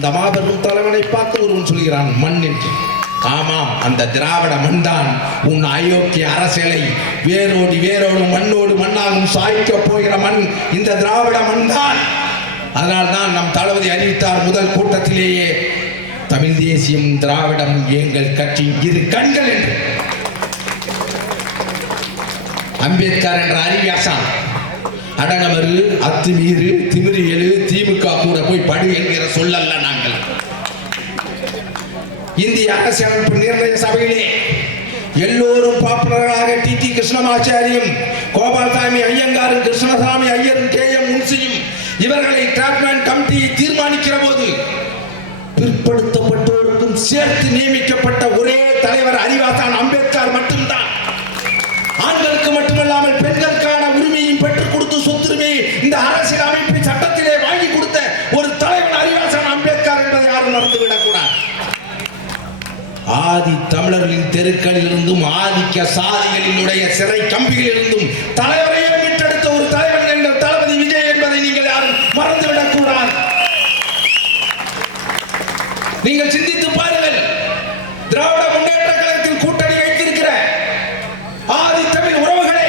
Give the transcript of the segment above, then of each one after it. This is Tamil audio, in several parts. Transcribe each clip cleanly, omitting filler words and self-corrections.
அந்த மாபெரும் தலைவனை பார்த்து ஒருவன் சொல்கிறான் மண் என்று. ஆமாம், அந்த திராவிட மண் தான் உன் அயோக்கிய அரசியலை வேரோடு வேரோடு மண்ணோடு மண்ணாகும் சாய்க்க போகிற மண் இந்த திராவிட மண் தான். அதனால் தான் நம் தளபதி அறிவித்தார் முதல் கூட்டத்திலேயே, தமிழ் தேசியம் திராவிடம் எங்கள் கட்சி இரு கண்கள் என்று. அம்பேத்கர் என்ற அறிவியாசான் அடங்கமறு அத்துமீறு திமிரி எழு திமுக கூட போய் படு என்கிற சொல்லல்ல. நாங்கள் இந்திய அரசியலமைப்பு நிர்ணய சபையிலே எல்லோரும் பாப்புலராக டி கிருஷ்ணமாச்சாரியும் கோபால்சாமி ஐயங்காரும் கிருஷ்ணசாமி ஐயரும் KM முன்சியும் இவர்களை டிராப்மேன் கமிட்டி தீர்மானிக்கிற போது பிற்படுத்தப்பட்டோருக்கும் சேர்த்து நியமிக்கப்பட்ட ஒரே தலைவர் அறிவாசான் அம்பேத்கர் மட்டும்தான். ஆண்களுக்கு மட்டுமல்லாமல் பெண்களுக்கான உரிமையும் பெற்றுக் கொடுத்து சொத்துரிமையை இந்த அரசியல் அமைப்பு சட்டத்திலே வாங்கி கொடுத்த ஒரு தலைவர் அறிவாசான் அம்பேத்கர் என்பதை யாரும் மறந்துவிடக் கூடாது. ஆதி தமிழர்களின் தெருக்களில் இருந்தும் ஆதிக்க சாதிகளினுடைய சிறை கம்பிகளில் இருந்தும் தலைவரையே மீட்டெடுத்த ஒரு தலைவர் எங்கள் தளபதி விஜய் என்பதை நீங்கள் யாரும் மறந்துவிடக் கூடாது. நீங்கள் சிந்தித்து பாருங்கள். திராவிட முன்னேற்ற கழகத்தில் கூட்டணி வைத்திருக்கிற ஆதி தமிழ் உறவுகளே,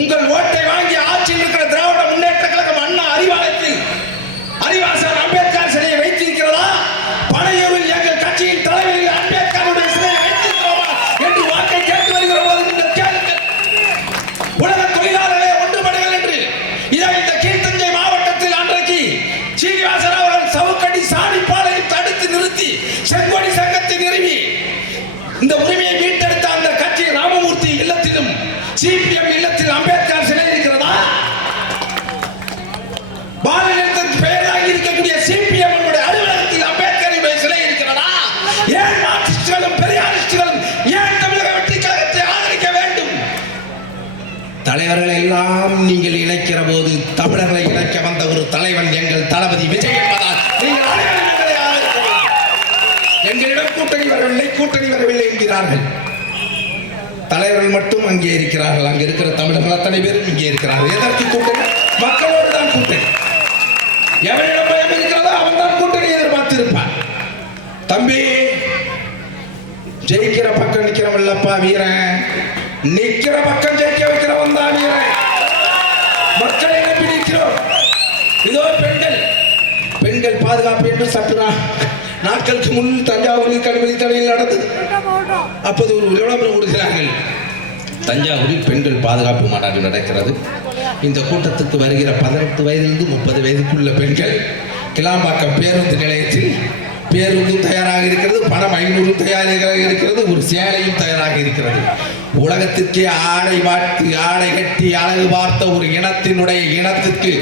உங்கள் ஓட்டை வாங்கி ஆட்சியில் இருக்கிற திராவிட முன்னேற்ற கழகம் அண்ணா அறிவாலயத்தில் அறிவாசான் அம்பேத்கர் சிலையை வைத்திருக்கிறதா? பனையூரில் எங்கள் கட்சியின் தலைவரில் அம்பேத்கருடைய சிலையை வைத்திருக்கிறோமா என்று வாக்கை கேட்டு வருகிற போது நீங்கள் கேளுங்கள். உலக தொழிலாளர்களே ஒன்றுபடுங்கள் என்று இதை இந்த கீழ்த்தஞ்சை மாவட்டத்தில் அன்றைக்கு சீனிவாசன் அவர்கள் சவுக்கடி சாணிப்பாலை தடுத்து நிறுத்தி செங்கொடி சங்கத்தை நிறுவி இந்த உரிமையை மீட்டெடுத்த அந்த கட்சி ராமமூர்த்தி இல்லத்திலும் CPM இல்லத்தில் அம்பேத்கர் சிலை இருக்கிறதா? பாரதியத்தின் பெயராக இருக்கக்கூடிய CPM அலுவலகத்தில் அம்பேத்கருடைய சிலை இருக்கிறதா? ஏன் மார்க்சிஸ்டுகளும் பெரியாரிஸ்டுகளும் ஏன் தமிழக வெற்றி கழகத்தை ஆதரிக்க வேண்டும்? தலைவர்கள் எல்லாம் நீங்கள் இணைக்கிற போது தமிழர்களை இணைக்க வந்த ஒரு தலைவன் எங்கள் தளபதி விஜய் என்பதால் நீங்கள் அனைவரும் எங்களை ஆதரிக்க வேண்டும். எங்களிடம் கூட்டணி வரவில்லை, கூட்டணி வரவில்லை என்கிறார்கள். தலைவர்கள் மட்டும் அங்கே இருக்கிறார்கள். அங்கே இருக்கிற தமிழர்கள் அத்தனை பேரும் இங்கே இருக்கிறார்கள். எதற்கு கூட்டணி? மக்களோடு தான் கூட்டணி. எவனிடம் பயம் இருக்கிறதோ அவன் தான் கூட்டணி எதிர்பார்த்து இருப்பான். தம்பி, ஜெயிக்கிற பக்கம் நிக்கிறவல்லப்பா வீரன், நிக்கிற பக்கம் ஜெயிக்க வைக்கிறவன் தான் வீரன். மக்களை நம்பி நிற்கிறோம். இதோ பெண்கள் பாதுகாப்பு என்று சற்று நாட்களுக்கு முன் தஞ்சாவூரில் கடுமையான தடையில் நடந்தது. அப்போது ஒரு விளம்பரம் கொடுக்கிறார்கள், தஞ்சாவூரில் பெண்கள் பாதுகாப்பு மாநாடு நடக்கிறது. இந்த கூட்டத்துக்கு வருகிற 18 வயதிலிருந்து 30 வயதுக்குள்ள பெண்கள் கிளாம்பாக்கம் பேருந்து நிலையத்தில் பேருந்தும் தயாராக இருக்கிறது, பணம் 500 தயாராக இருக்கிறது, ஒரு சேலையும் தயாராக இருக்கிறது. உலகத்திற்கே ஆடை வார்த்து ஆடை கட்டி அழகு பார்த்த ஒரு இனத்திற்கு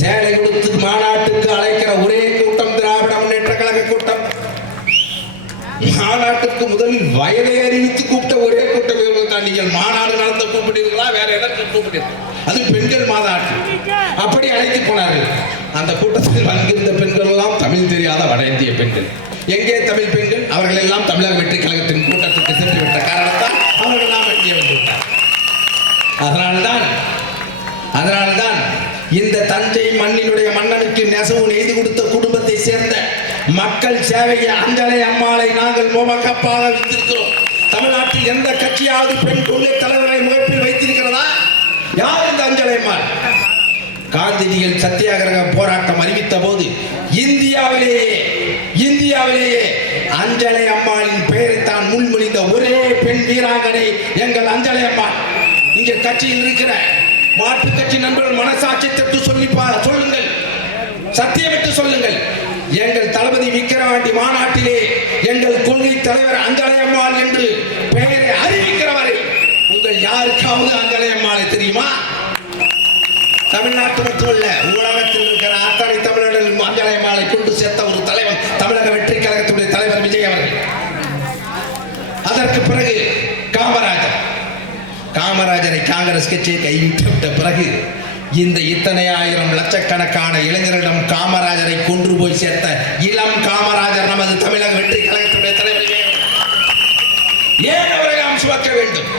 சேலை கொடுத்து மாநாட்டுக்கு அழைக்கிற ஒரே கூட்டம் திராவிட முன்னேற்ற கழக கூட்டம். மாநாட்டுக்கு முதலில் வயதை அறிவித்து கூப்பிட்ட ஒரே கூட்டம் இவர்கள் தான். நீங்கள் மாநாடு நடத்த கூப்பிட்டீர்களா? வேற எதற்கு கூப்பிட்டீர்கள்? அது பெண்கள் மாநாட்டு. அப்படி அழைத்து போனார்கள். அந்த கூட்டத்தில் வந்திருந்த பெண்கள் எல்லாம் தமிழ் தெரியாத வட இந்திய பெண்கள். எங்கே தமிழ் பெண்கள்? அவர்கள் எல்லாம் தமிழக வெற்றி கழகத்தின் கூட்டத்துக்கு சென்று விட்ட காரணத்தால் அவர்கள் எல்லாம் வெற்றியை வந்துவிட்டார். அதனால்தான் இந்த தஞ்சை மண்ணினுடைய மன்னனுக்கு நெசவு நெய்து கொடுத்த குடும்பத்தை சேர்ந்த மக்கள் சேவையை அஞ்சலை அம்மாளை நாங்கள் மோமக்கப்பாக வைத்திருக்கிறோம். தமிழ்நாட்டில் எந்த கட்சியாவது பெண் கொள்ளை தலைவரை முகப்பில் வைத்திருக்கிறதா? யார் இந்த அஞ்சலை அம்மாள்? காந்திஜியில் சத்தியாகிரக போராட்டம் அறிவித்த போது இந்தியாவிலேயே அஞ்சலை அம்மாளின் பெயரை தான் முன்மொழிந்த ஒரே பெண் வீராங்கனை எங்கள் அஞ்சலை அம்மாள். இங்கே கட்சியில் இருக்கிற மாற்று கட்சி நண்பர்கள் மனசாட்சி தட்டு சொல்லுங்கள், சத்தியமிட்டு சொல்லுங்கள். எங்கள் தளபதி விக்கிரவாண்டி மாநாட்டிலே எங்கள் கொள்கை தலைவர் அஞ்சலை அம்மாள் என்று பெயரை அறிவிக்கிற வரை உங்கள் யாருக்காவது அஞ்சலை அம்மாளை தெரியுமா? தமிழ்நாட்டு மட்டுமல்ல, உலகத்தில் இருக்கிற அத்தனை தமிழர்கள் அஞ்சலை அம்மாளை கொண்டு சேர்த்த ஒரு தலைவன் தமிழக வெற்றி கழகத்துடைய தலைவர் விஜய் அவர்கள். அதற்கு பிறகு காமராஜரை காங்கிரஸ் கட்சியை கைவிட்ட பிறகு இந்த இத்தனை ஆயிரம் லட்சக்கணக்கான இளைஞர்களிடம் காமராஜரை கொன்று போய் சேர்த்த இளம் காமராஜர் நமது தமிழக வெற்றி கழகத்துடைய தலைவர். ஏன் அவரை நாம் சுமக்க வேண்டும்?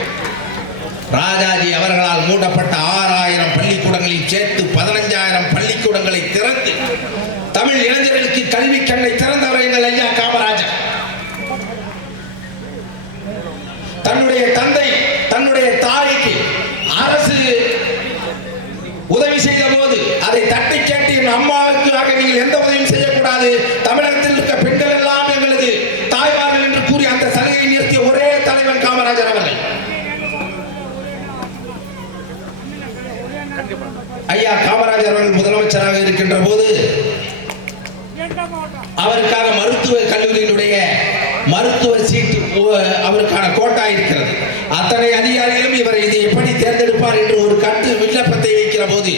ராஜாஜி அவர்களால் மூடப்பட்ட 6000 பள்ளிக்கூடங்களில் சேர்த்து 15,000 பள்ளிக்கூடங்களை திறந்து தமிழ் இளைஞர்களுக்கு கல்வி கண்ணை திறந்த எங்கள் அம்மாவுக்காக நீங்கள் எந்த உதவியும் செய்யக்கூடாது, தமிழகத்தில் இருக்க பெண்கள் எல்லாம் எங்களது தாய்மார்கள் என்று கூறி அந்த சலுகையை நிறுத்திய ஒரே தலைவன் காமராஜர் அவர்கள். ஐயா காமராஜர் அவர்கள் முதலமைச்சராக இருக்கின்ற போது அவருக்காக மருத்துவ கல்லூரியினுடைய மருத்துவ சீட்டு அவருக்கான கோட்டா இருக்கிறது. அத்தனை அதிகாரிகளும் இவரை இதை எப்படி தேர்ந்தெடுப்பார் என்று ஒரு கட்டு விண்ணப்பத்தை வைக்கிற போது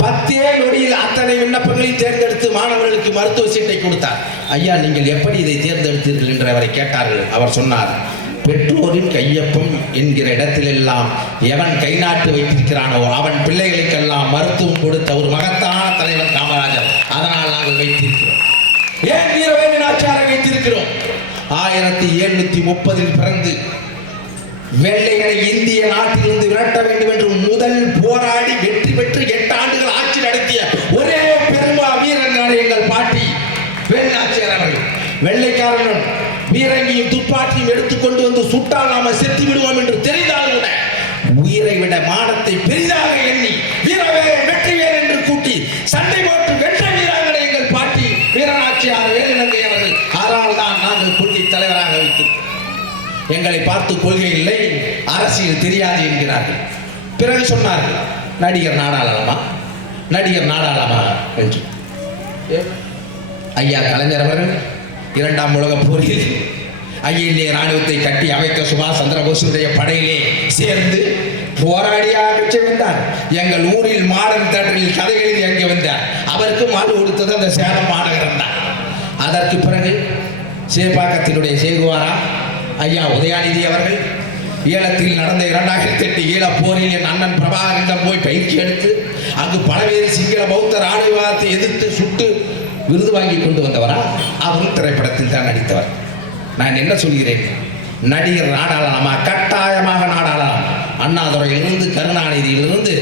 10 நொடியில் அத்தனை விண்ணப்பங்களையும் தேர்ந்தெடுத்து மாணவர்களுக்கு மருத்துவ சீட்டை கொடுத்தார். ஐயா நீங்கள் எப்படி இதை தேர்ந்தெடுத்தீர்கள் என்று அவரை கேட்டார்கள். அவர் சொன்னார், பெற்றோரின் கையொப்பம் என்கிற இடத்திலெல்லாம் எவன் கை நாட்டு வைத்திருக்கிறானோ அவன் பிள்ளைகளுக்கெல்லாம் மருத்துவம் கொடுத்த ஒரு மகத்தான தலைவர் காமராஜர். அதனால் நாங்கள் வைத்திருக்கிறோம். ஏன் வீரவேணி நாச்சியாரை வைத்திருக்கிறோம்? 1730 பிறந்து வெள்ளையனை இந்திய நாட்டிலிருந்து விரட்ட வேண்டும் என்று முதல் போராடி வெற்றி பெற்று 8 ஆண்டுகள் ஆட்சி நடத்திய ஒரே பெருமா வீரன் எங்கள் பாட்டி வேணி நாச்சியார் அவர்கள். வெள்ளைக்காரனும் வீரங்கியும் துப்பாக்கியும் எடுத்துக்கொண்டு வந்து சுட்டால் நாம செத்து விடுவோம் என்று தெரிந்தால் கூட உயிரை விட மானத்தை பெரிதாக எண்ணி வீரவே வெற்றிவேல் என்று கூட்டி சண்டை போட்டு வென்ற வீராங்கனை எங்கள் பாட்டி வீரநாச்சியார் வேலுநங்கை அவர்கள். அதனால் தான் நாங்கள் கூட்டி தலைவராக வைத்தோம். எங்களை பார்த்து கொள்கை இல்லை, அரசியல் தெரியாது என்கிறார்கள். பிறகு சொன்னார்கள், நடிகர் நாடாளமா நடிகர் நாடாளமா என்று. ஐயா கலைஞர் அவர்கள் 2ஆம் உலகப் போரில் அகில ராணுவத்தை கட்டி அமைத்த சுபாஷ் சந்திர போஸுடைய படையிலே சேர்ந்து போராடியாக வெற்றி வந்தார். எங்கள் ஊரில் மாடர்ன் தியேட்டரில் கதைகளில் எங்கே வந்தார். அவருக்கு மாடு கொடுத்தது அந்த சேலம் மாநகரம் தான். அதற்கு பிறகு சேப்பாக்கத்தினுடைய சேகுவாரா ஐயா உதயாநிதி அவர்கள் ஈழத்தில் நடந்த 2008 ஈழப் போரில் என் அண்ணன் பிரபாகரனிடம் போய் பயிற்சி எடுத்து அங்கு பலவேறு சிங்கள பௌத்த ராணுவத்தை எதிர்த்து சுட்டு விருது வாங்கி கொண்டு வந்தவரா? அவரும் திரைப்படத்தில் தான் நடித்தவர். நான் என்ன சொல்கிறேன், நடிகர் நாடாளமா? கட்டாயமாக நாடாளம். அண்ணாதுரையிலிருந்து கருணாநிதியிலிருந்து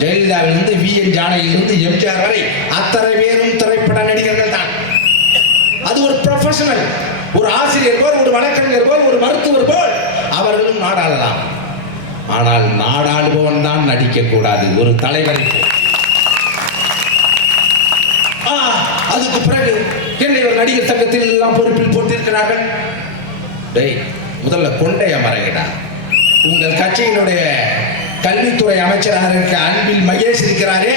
ஜெயலலிதாவிலிருந்து VN ஜானகியிலிருந்து எம்ஜிஆர் வரை அத்தனை பேரும் திரைப்பட நடிகர்கள் தான். அது ஒரு ப்ரொஃபஷனல், ஒரு ஆசிரியர் போல், ஒரு வழக்கறிஞர் போல், ஒரு மருத்துவர் போல் அவர்களும் நாடாளலாம். ஆனால் நாடாளுபவன் தான் நடிக்க கூடாது, ஒரு தலைவரை. அதுக்கு பிறகு என்னை ஒரு நடிகர் சங்கத்தில் எல்லாம் பொறுப்பில் போட்டிருக்கிறார்கள். முதல்ல கொண்டைய மறையிடா. உங்கள் கட்சியினுடைய கல்வித்துறை அமைச்சராக இருக்க அன்பில் மகேஷ் இருக்கிறாரே,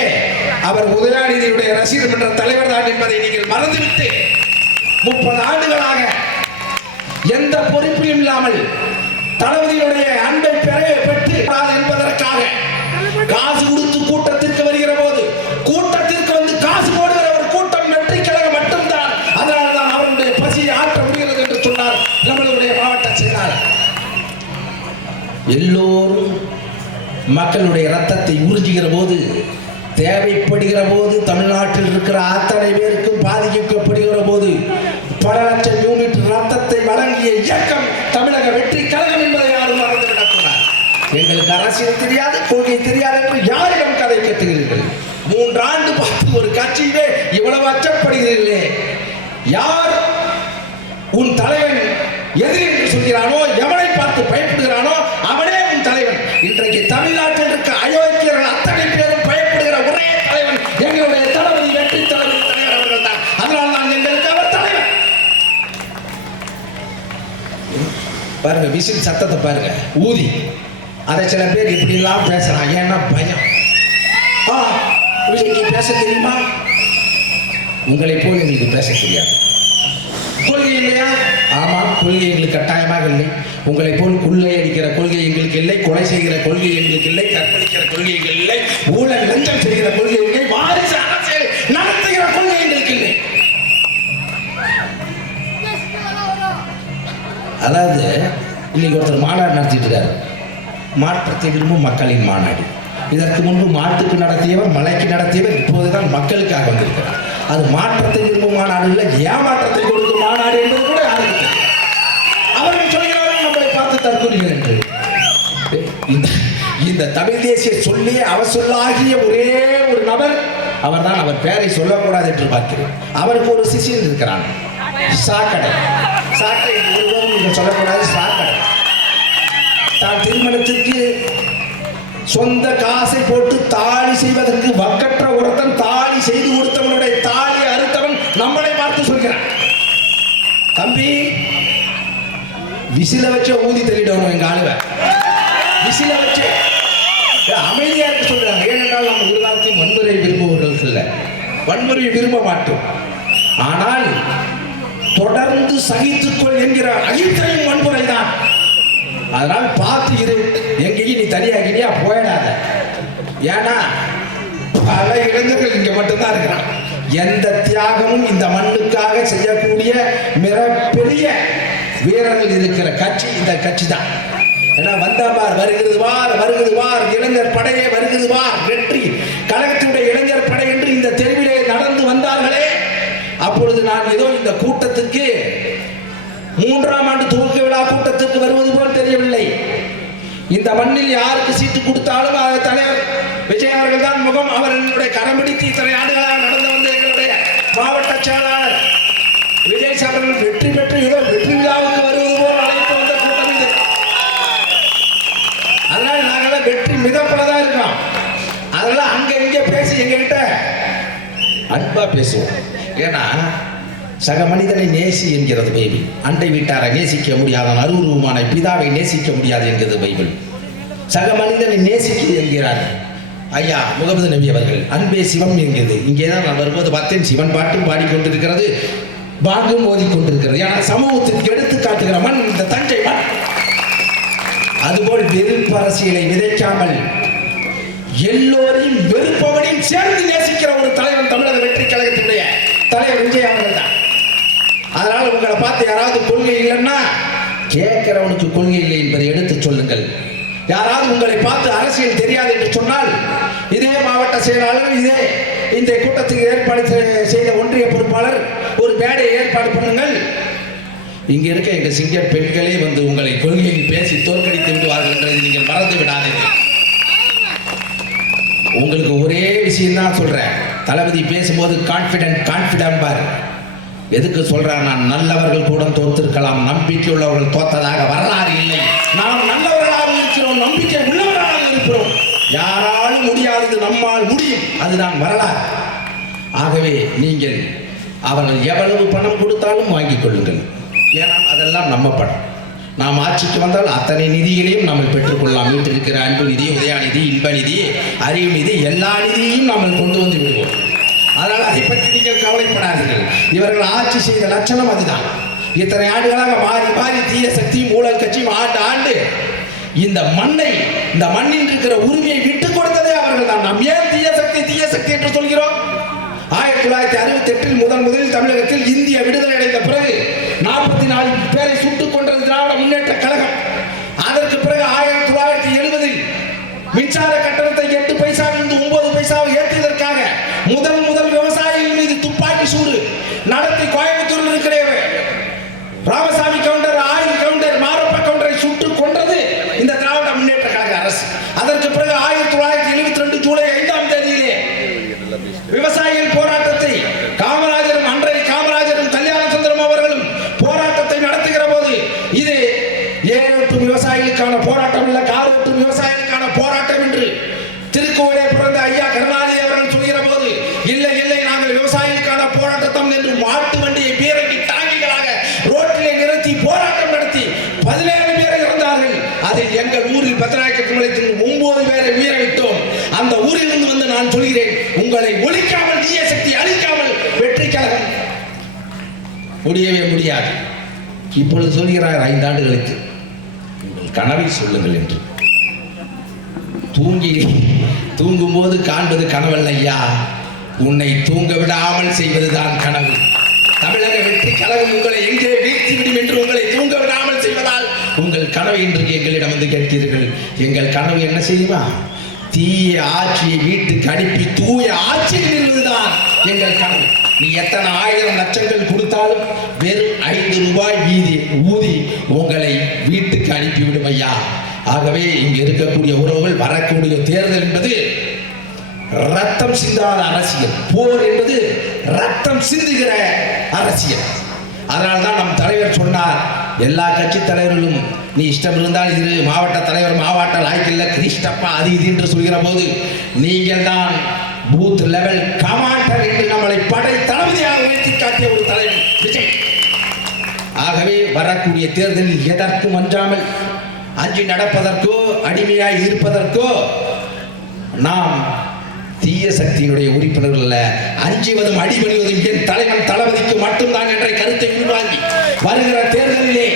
அவர் உதயாநிதியுடைய ரசிகர் மன்ற தலைவர் தான் என்பதை நீங்கள் மறந்துவிட்டு 30 ஆண்டுகளாக எந்த பொறுப்பிலும் இல்லாமல் தளபதியுடைய அன்பை பெற்று என்பதற்காக காசு கொடுத்து கூட்டத்திற்கு வருகிற போது கூட்டத்திற்கு வந்து காசு போடுகிற ஒரு கூட்டம் வெற்றி கழகம் மட்டும்தான். அதனால்தான் அவருடைய பசியை ஆற்ற முடிகிறது என்று சொன்னார் நம்மளுடைய மாவட்ட செயலாளர். எல்லோரும் மக்களுடைய ரத்தத்தை உறிஞ்சுகிற போது, தேவைப்படுகிற போது, தமிழ்நாட்டில் இருக்கிற அத்தனை பேருக்கும் பாதிக்கப்படுகிற போது பல லட்சம் யூனிட் ரத்தத்தை வழங்கிய இயக்கம் தமிழக வெற்றி கழகம் என்பதை யாரும் மறந்துவிடக்கூடாது. எங்களுக்கு அரசியல் தெரியாது, கொள்கை தெரியாது என்று யாரிடம் கதை கட்டுகிறீர்கள்? 3 ஆண்டு பார்த்து ஒரு கட்சியிலே இவ்வளவு அச்சப்படுகிறீர்களே. யார் உன் தலைவன் எதிரி என்று சொல்கிறானோ, எவனை பார்த்து பயப்படுகிறானோ அவனே உன் தலைவன். இன்றைக்கு தமிழ்நாட்டில் இருக்க அயோக்கியர்கள் அத்தனை பேரும் பயப்படுகிற ஒரே தலைவன் எங்களுடைய தளபதி வெற்றி தலைவர் அவர்கள் தான். அதனால் தான் எங்களுக்கு அவர் தலைவர். பாருங்க, விசில் சத்தத்தை பாருங்க, ஊதி. அதை சில பேர் இப்படி எல்லாம் பேசுறாங்க. ஏன்னா பயம். விஜய்க்கு பேச தெரியுமா? உங்களை போல் எங்களுக்கு பேச தெரியாது. கொள்கை இல்லையா? ஆமாம், கொள்கை எங்களுக்கு கட்டாயமாக இல்லை. உங்களை போல் கொள்ளை அடிக்கிற கொள்கை எங்களுக்கு இல்லை, கொலை செய்கிற கொள்கை எங்களுக்கு இல்லை, கற்பழிக்கிற கொள்கை எங்களுக்கு இல்லை, ஊழல் லஞ்சம் செய்கிற கொள்கை இல்லை, வாரிசு அரசியல் நடத்துகிற கொள்கை எங்களுக்கு இல்லை. அதாவது இன்னைக்கு ஒருத்தர் மாநாடு நடத்திட்டு இருக்காரு. மாற்றத்தை விரும்பும் மக்களின் மாநாடு. இதற்கு முன்பு மாட்டுக்கு நடத்தியவர், மலைக்கு நடத்தியவர், இப்போதுதான் மக்களுக்காக வந்திருக்கிறார். அது மாற்றத்தை விரும்பும் மாநாடு இல்லை, ஏமாற்றத்தை கொடுக்கும் மாநாடு என்பது கூட யாருக்கு அவர்கள் சொல்கிறார்கள் நம்மளை பார்த்து தற்கொலைகள் என்று. இந்த தமிழ் தேசிய சொல்லி அவர் சொல்லாகிய ஒரே ஒரு நபர் அவர்தான். அவர் பெயரை சொல்லக்கூடாது என்று பார்க்கிறேன். அவருக்கு ஒரு சிஷியன் இருக்கிறான், சாக்கடை. சாக்கடை ஒருவரும் சொல்லக்கூடாது, சாக்கடை. தான் திருமணத்திற்கு சொந்த காசை போட்டு தாலி செய்வதற்கு வக்கற்ற விசில வச்ச ஊதி தள்ளிடணும் எங்க ஆளுவ. விசில வச்சு அமைதியா இருக்க சொல்றாங்க. ஏனென்றால் நம்ம ஒரு காலத்தையும் வன்முறை விரும்புவர்கள் இல்லை, வன்முறையை விரும்ப மாட்டோம். ஆனால் தொடர்ந்து சகித்துக்கொள் என்கிற அகிம்சையும் வன்முறை தான். அதனால் பார்த்து இரு, எங்கேயும் நீ தனியாகினியா போயிடாத. ஏன்னா பல இளைஞர்கள் இங்க மட்டும்தான் இருக்கிறான். எந்த தியாகமும் இந்த மண்ணுக்காக செய்யக்கூடிய மிகப்பெரிய வீரர்கள் இருக்கிற கட்சி இந்த கட்சி தான். ஏன்னா வந்தாபார் வருகிறது வார், வருகிறது வார், இளைஞர் படையே வருகிறது வார், வெற்றி கழகத்தினுடைய இளைஞர் படை என்று இந்த தெருவிலே நடந்து வந்தார்களே. அப்பொழுது நான் ஏதோ இந்த கூட்டத்துக்கு 3ஆம் ஆண்டு துவக்க விழா கூட்டத்துக்கு வருவது போல் தெரியவில்லை. இந்த மண்ணில் யாருக்கு சீட்டு கொடுத்தாலும் தலைவர் விஜய் அவர்கள் தான் முகம். அவர் என்னுடைய கரம் பிடித்து இத்தனை ஆண்டுகளாக நடந்து வந்த எங்களுடைய மாவட்ட செயலாளர் விஜய் அவர்கள் வெற்றி பெற்று ஏதோ வெற்றி விழாவுக்கு வருவது போல் அழைத்து வந்த கூட்டம் இது. அதனால நாங்களாம் வெற்றி மிதப்படதான் இருக்கோம். அதெல்லாம் அங்க இங்க பேசி எங்ககிட்ட அன்பா பேசுவோம். ஏன்னா சக மனிதனை நேசி என்கிறது பைபிள். அண்டை வீட்டாரை நேசிக்க முடியாத அருவுருவமான பிதாவை நேசிக்க முடியாது என்கிறது பைபிள். சக மனிதனை நேசிக்கிறது என்கிறார் ஐயா முகமது நபி அவர்கள். அன்பே சிவம் என்கிறது. இங்கேதான் நான் வரும்போது பார்த்தேன், சிவன் பாட்டும் பாடிக்கொண்டிருக்கிறது, பாங்கும் ஓதிக்கொண்டிருக்கிறது. ஏன்னா சமூகத்திற்கு எடுத்து காட்டுகிற மண் இந்த தஞ்சை மண். அதுபோல் வெறுப்பு அரசியலை விதைக்காமல் எல்லோரையும் வெறுப்பவனையும் சேர்ந்து நேசிக்கிற ஒரு தலைவன் தமிழக வெற்றி கழகத்தினுடைய தலைவர் விஜய் அவர்கள் தான். அதனால உங்களை பார்த்து யாராவது கொள்கை இல்லைன்னா கேட்கிறவனுக்கு கொள்கை இல்லை என்பதை எடுத்து சொல்லுங்கள். யாராவது உங்களை பார்த்து அரசியல் தெரியாது என்று சொன்னால் இதே மாவட்ட செயலாளர், இதே இந்த கூட்டத்துக்கு ஏற்பாடு செய்த ஒன்றிய பொறுப்பாளர் ஒரு மேடையை ஏற்பாடு பண்ணுங்கள். இங்க இருக்க எங்க சிங்கர் பெண்களே வந்து உங்களை கொள்கையில் பேசி தோற்கடித்து விடுவார்கள் என்றதை நீங்கள் மறந்து விடாதீர்கள். உங்களுக்கு ஒரே விஷயம் தான் சொல்றேன். தளபதி பேசும்போது கான்பிடன்ட் பாரு. எதுக்கு சொல்றார்? நான் நல்லவர்கள் கூட தோற்றிருக்கலாம், நம்பிக்கை உள்ளவர்கள் தோத்ததாக வரலாறு இல்லை. நாம் நல்லவர்களாக இருக்கிறோம், நம்பிக்கை உள்ளவர்களாக இருக்கிறோம். யாராலும் முடியாதது நம்மால் முடியும், அதுதான் வரலாறு. ஆகவே நீங்கள் அவர்கள் எவ்வளவு பணம் கொடுத்தாலும் வாங்கிக் கொள்ளுங்கள். ஏன்னா அதெல்லாம் நம்ம பணம். நாம் ஆட்சிக்கு வந்தால் அத்தனை நிதிகளையும் நம்ம பெற்றுக்கொள்ளலாம். வீட்டில் இருக்கிற அன்பு நிதி, உதயாநிதி, இன்ப நிதி, அறிவு நிதி, எல்லா நிதியையும் நாம் கொண்டு வந்து விடுவோம். அதனால் அதை பற்றி நீங்கள் கவலைப்படாதீர்கள். இவர்கள் ஆட்சி செய்த லட்சணம் அதுதான். இத்தனை ஆண்டுகளாக மாறி மாறி தீய சக்தி ஊழல் கட்சியும் ஆண்டு இந்த மண்ணை, இந்த மண்ணில் இருக்கிற உரிமையை விட்டுக் கொடுத்ததே அவர்கள் தான். நாம் ஏன் தீய சக்தி என்று சொல்கிறோம்? 1968 முதலில் தமிழகத்தில் இந்திய விடுதலை அடைந்த பிறகு 44 பேரை சுட்டுக் கொண்டது திராவிட முன்னேற்ற கழகம். அதற்கு பிறகு 1970 மின்சார கட்டணத்தை 8 பைசாவிலிருந்து 9 பைசாவை ஏற்றியதற்காக முதல் விவசாயிகள் மீது துப்பாக்கி சூடு நடத்தி கோயம்புத்தூரில் இருக்கிற ராமசாமி கவுண்டர், ஆயுள் கவுண்டர், மாரப்ப கவுண்டரை சுட்டுக் கொண்டது இந்த திராவிட முன்னேற்ற கழக அரசு. அதற்கு பிறகு 1972 ஜூலை 5ஆம் தேதியிலே விவசாயிகள் போராட்டத்தை அன்றைய காமராஜரும் கல்யாண சுந்தரம் அவர்களும் போராட்டத்தை நடத்துகிற போது இது ஏரோட்டும் விவசாயிகளுக்கான போராட்டம் இல்ல, காரோட்டும் விவசாயிகளுக்கான போராட்டம் என்று திருக்கோவிலே பிறந்த ஐயா கருணாநிதி அவர்கள் சொல்கிற போது இல்லை நாங்கள் விவசாயிகளுக்கான போராட்டம் என்று மாட்டு வண்டியை பீரங்கி தாங்கிகளாக ரோட்டிலே நிறுத்தி போராட்டம் நடத்தி 17 பேரை இறந்தார்கள். அதில் எங்கள் ஊரில் பத்திராயக்கமலத்தில் 9 பேரை உயிர விட்டோம். அந்த ஊரிலிருந்து வந்து நான் சொல்கிறேன், உங்களை ஒழிக்காமல், தீய சக்தி அழிக்காமல் வெற்றி கழகம் முடியவே முடியாது. இப்பொழுது சொல்கிறார் 5 ஆண்டுகளுக்கு உங்கள் கனவை சொல்லுங்கள் என்று. தூங்கும் போது காண்பது கனவல்ல ஐயா, உன்னை தூங்க விடாமல் செய்வதுதான் கனவு. தமிழக வெற்றி கழகம் உங்களை எங்கே வீழ்த்திவிடும் என்று உங்களை தூங்க விடாமல் செய்வதால் உங்கள் கனவை இன்றைக்கு எங்களிடம் வந்து கேட்கிறீர்கள். எங்கள் கனவு என்ன செய்யுமா? தீய ஆட்சியை வீட்டுக்கு அனுப்பி தூய ஆட்சியில் இருந்துதான் எங்கள் கனவு. நீ எத்தனை 1000 லட்சங்கள் கொடுத்தாலும் வெறும் 5 ரூபாய் ஊதி உங்களை வீட்டுக்கு அனுப்பிவிடும் ஐயா. ஆகவே இங்கு இருக்கக்கூடிய உறவுகள், வரக்கூடிய தேர்தல் என்பது ரத்தம் சிந்தாத அரசியல், போர் என்பது ரத்தம் சிந்துகிற அரசியல். அதனால்தான் நம் தலைவர் சொன்னார், எல்லா கட்சி தலைவர்களும் நீ இஷ்டம் இருந்தால் இது மாவட்ட தலைவர், மாவட்ட லாய்க்கில்ல கிறிஸ்டப்பா அது இது என்று சொல்கிற போது நீங்கள் தான் பூத் லெவல் கமாண்டர் என்று நம்மளை படை தளபதியாக உயர்த்தி காட்டிய ஒரு தலைவர் விஜய். ஆகவே வரக்கூடிய தேர்தலில் எதற்கும் அஞ்சாமல் அஞ்சி நடப்பதற்கோ அடிமையாய் இருப்பதற்கோ நாம் தீய சக்தியினுடைய உறுப்பினர்கள் அல்ல. அஞ்சுவதும் அடிபணிவதும் என் தலைவன் தளபதிக்கு மட்டும்தான் என்ற கருத்தை உள்வாங்கி வருகிற தேர்தலிலே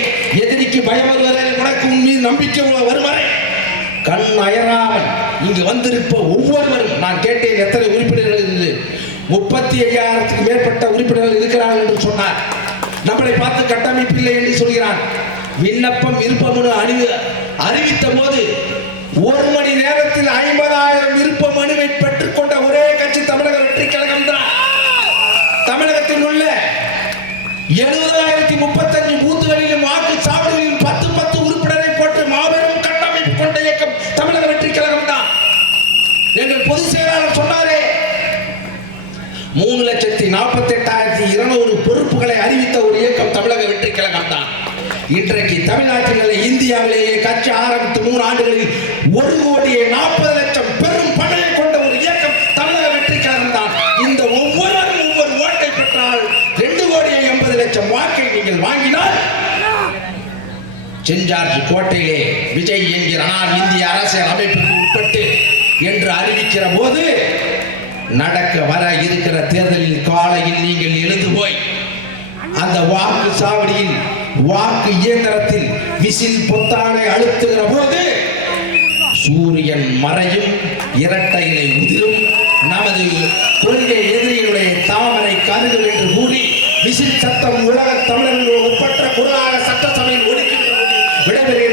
எதிரிக்கு பயம் வருவதை உனக்கு உன் மீது நம்பிக்கை வருவரை கண் அயராமல் இங்கு வந்திருப்ப ஒவ்வொருவரும், நான் கேட்டேன் எத்தனை உறுப்பினர்கள் இருந்து 35,000க்கு மேற்பட்ட உறுப்பினர்கள் இருக்கிறார்கள் என்று சொன்னார். நம்மளை பார்த்து கட்டமைப்பில்லை என்று சொல்கிறான். விண்ணப்பம் விருப்பமனு அறிவித்த போது 1 மணி நேரத்தில் 50,000 விருப்ப மனுவை பெற்றுக் கொண்ட ஒரே கட்சி தமிழக வெற்றி கழகம் தான். தமிழகத்தில் உள்ள 70,035 பூத்துகளிலும் வாக்கு சாவடிகளிலும் 10 உறுப்பினரை போட்டு மாபெரும் கட்டமைப்பு கொண்ட இயக்கம் தமிழக வெற்றி கழகம் தான். எங்கள் பொதுச் செயலாளர் சொன்னாரே, 3,48,200 பொறுப்புகளை அறிவித்த ஒரு இயக்கம் தமிழக வெற்றி கழகம் தான். இன்றைக்கு தமிழ்நாட்டில் இந்தியாவிலேயே கட்சி ஆரம்பித்து 3 ஆண்டுகளில் 1,40,00,000 பெரும் படையை கொண்ட ஒரு இயக்கம் தமிழக வெற்றி கழகம் தான். இந்த ஒவ்வொருவரும் ஒவ்வொரு ஓட்டை பெற்றால் 2,80,00,000 வாக்கை நீங்கள் வாங்கினால் சென்ட் ஜார்ஜ் கோட்டையிலே விஜய் என்கிற நான் இந்திய அரசியல் அமைப்புக்கு உட்பட்டு என்று அறிவிக்கிற போது நடக்க வர இருக்கிற தேர்தலில் காலையில் நீங்கள் எழுந்து போய் அந்த வாக்கு சாவடியில் வாக்கு இயந்திரத்தில் விசில் பொத்தானை அழுத்துகிற போது சூரியன் மறையும், இரட்டை இலை உதிரும், நமது கொள்கை எதிரிகளுடைய தாமரை கருது என்று கூறி விசில் சத்தம் உலக தமிழர்கள் ஒப்பற்ற குரலாக சட்டசபையில் ஒடுக்கின்ற விடைபெறுகிறேன்.